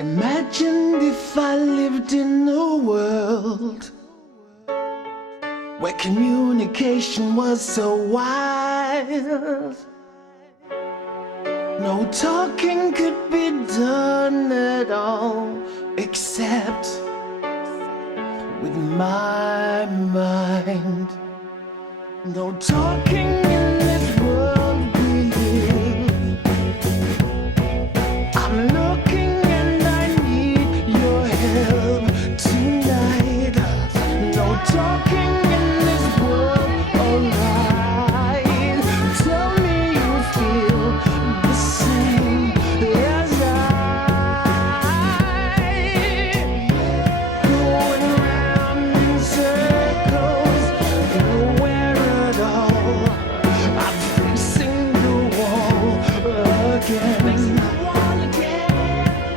Imagine if I lived in a world where communication was so wild. No talking could be done at all except with my mind. No talking in this world we live. I'm looking and I need your help tonight. No talking in this world, alright. Tell me you feel the same as going round in circles, nowhere at all. I'm facing the wall again.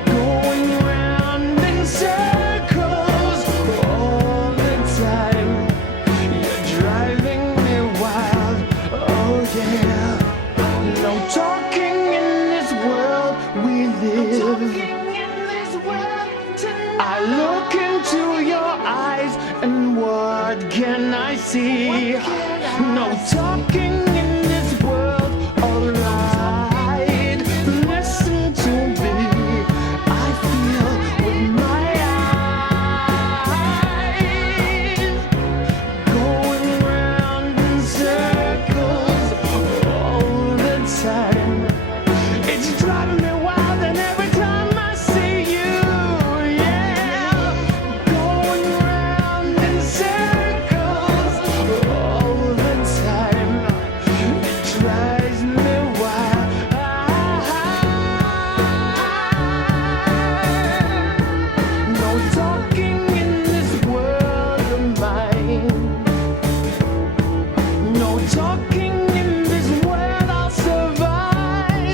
Going round in circles all the time. You're driving me wild, oh yeah. No talking in this world we live. I look into your eyes and what can I see? No talking in this world, alright. Listen to me, I feel with my eyes. Going round in circles all the time. It's driving me wild and every time I see you, yeah. Going round in circles all the time. It drives me wild. No talking in this world of mine. No talking in this world, I'll survive.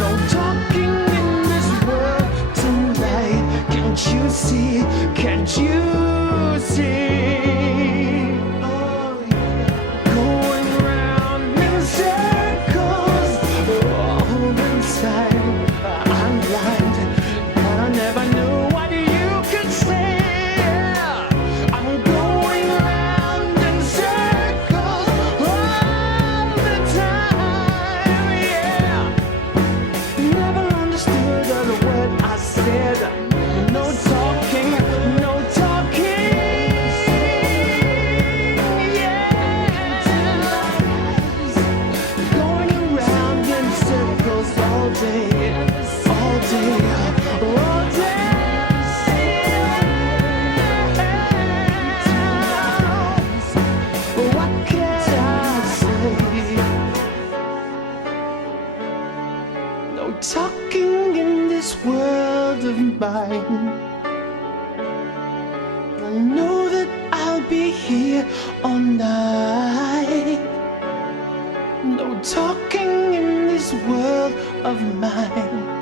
No talking in this world tonight. Can't you see? Can't you see? Going round in circles all the time. I'm blind and I never knew what you could say. I'm going round in circles all the time, yeah. Never understood a word I said. No talking, no talking, yeah. Going around in circles all day, all day, all day. What can I say? No talking in this world of mine. I know that I'll be here all night. No talking in this world of mine.